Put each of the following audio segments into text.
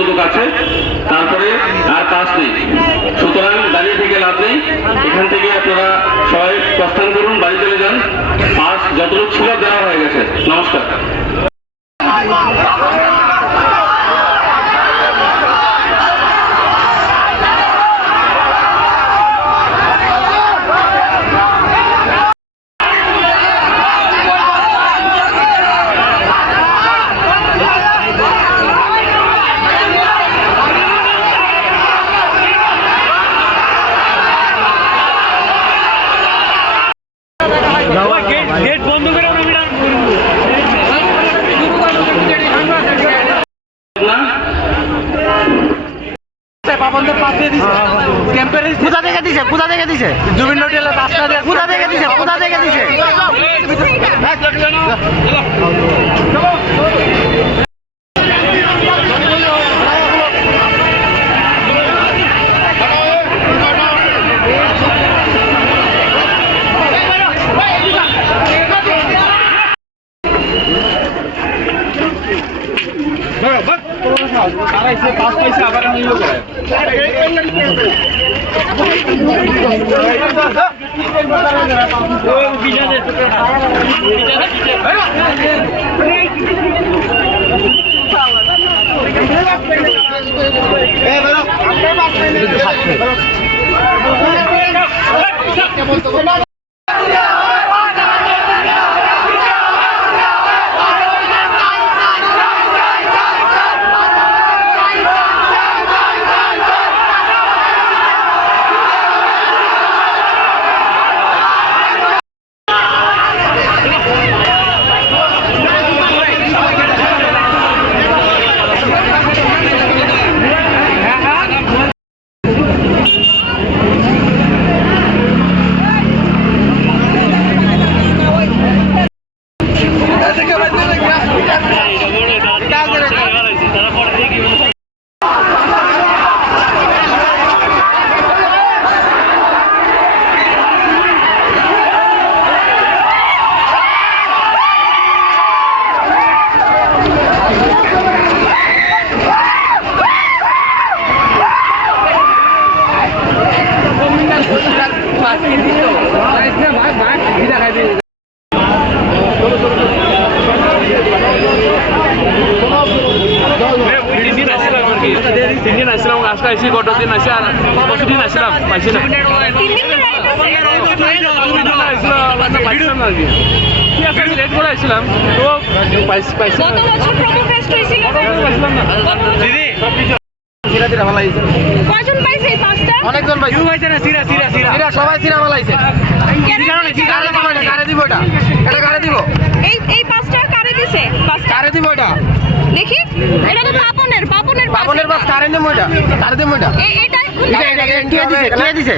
যতটুকু আছে, তারপরে আর পাস নেই। সুতরাং দাঁড়িয়ে থেকে লাভ নেই, এখান থেকে আপনারা সবাই প্রস্থান করুন, বাড়ি চলে যান। পাস যতটুকু ছিল দেওয়া হয়ে গেছে। নমস্কার। কোথা থেকে দিছে জুবিন হোটেলের রাস্তা দিয়ে কোথা থেকে দিছে পাস পাইছে আবার কতদিন আছে আর কতদিন আসলাম পাইছি না লেট করে আসছিলাম তো পাইছি অনেকজন পাইছে না সিরা সবাই সিরা বালাইছে কারে দিব এটা কারে দিব এই পাঁচটা কারে দিছে কারে দিব এটা দেখি এটা তো পাপনের বাস কারে নেব এটা কারে দেব এটা এটা কে দিছে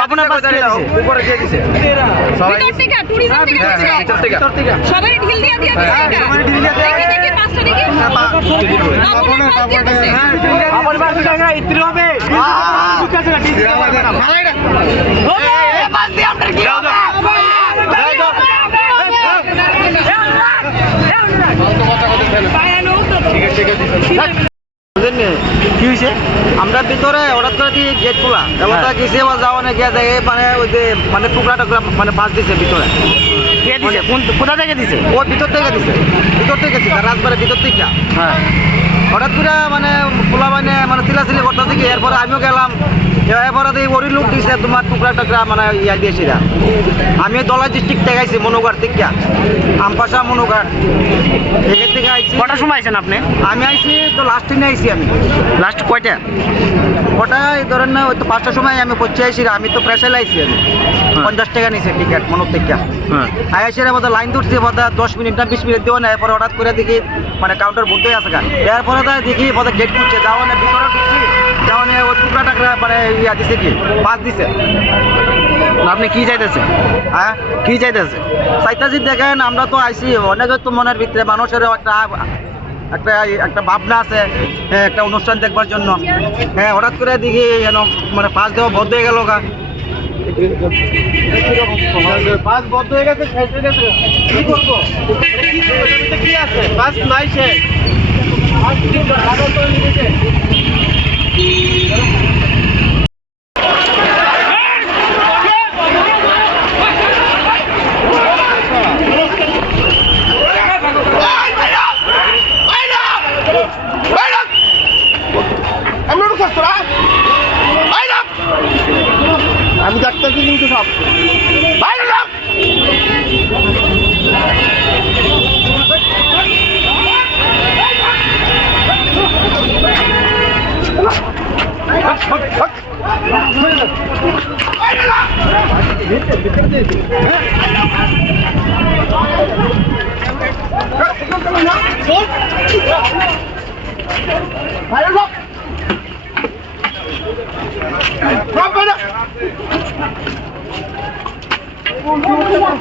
পাপনের বাস কে দিছে উপরে কে দিছে সবাই ভিতর থেকে টুরিজম থেকে ভিতর থেকে সবাই ঢিল দিয়া দিছে সবাই ঢিল দিয়া দেখি পাঁচটা দেখি পাপনের বাস না ইত্রি হবে বুঝতেছ না ডিসি ভালাই না এ বাস দি আপনার কি হবে কি হয়েছে আমরা ভিতরে হঠাৎ করে কি গেট খোলা এবং গেছে যাওয়া না গিয়ে দেখে মানে ওই যে মানে টুকরা মানে পাস দিছে ভিতরে কোথা থেকে দিছে ও ভিতর থেকে দিছে রাজবাড়ির ভিতর থেকে হ্যাঁ হঠাৎ করে মানে খোলা মানে চিলাচিলি করতে থেকে এরপরে আমিও গেলাম এরপরে ওরি লোক দিছে তোমার টুকরা মানে ইয়া দিয়েছি আমি দলা ডিস্ট্রিক্ট থেকে আইছি মনোগার থেকে আমপাশা মনোগার এখান থেকে আইছি কটার সময় আইছেন আপনি আমি আইছি তো লাস্ট দিনে আইছি আমি লাস্ট কয়টা এই ধরেন না ওই তো 5টার সময় আমি পৌঁছে আইছি আমি তো প্রেসার আইছি আমি 50 টাকা নিয়েছে টিকিট মনোর থেকে আইসি রে বোধহয় লাইন ধরছি বোধহয় 10 মিনিট না 20 মিনিট দেবো না এরপরে হঠাৎ করে দেখি মানে কাউন্টার বন্ধ হয়ে আছে এরপরে দেখি বোধহয় গেট খুলছে যাওয়া না ভিতরে ঢুকছি যাওয়া নিয়ে ওই টুকরা টাকরা মানে ইয়া দিছে কি পাস দিছে আপনি কি চাইতেছেন হ্যাঁ কি চাইতেছি দেখেন আমরা তো আইসি অনেক তো মনের ভিতরে মানুষের একটা ভাবনা আছে একটা অনুষ্ঠান দেখবার জন্য হ্যাঁ হঠাৎ করে দেখি মানে পাস দেওয়া বন্ধ হয়ে গেল পাস বন্ধ হয়ে গেছে কি করবো কি আছে পাস নাই সে আমি ডাক্তারকে কিন্তু সব বাইরে লোক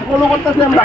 ফলো করতেছি আমরা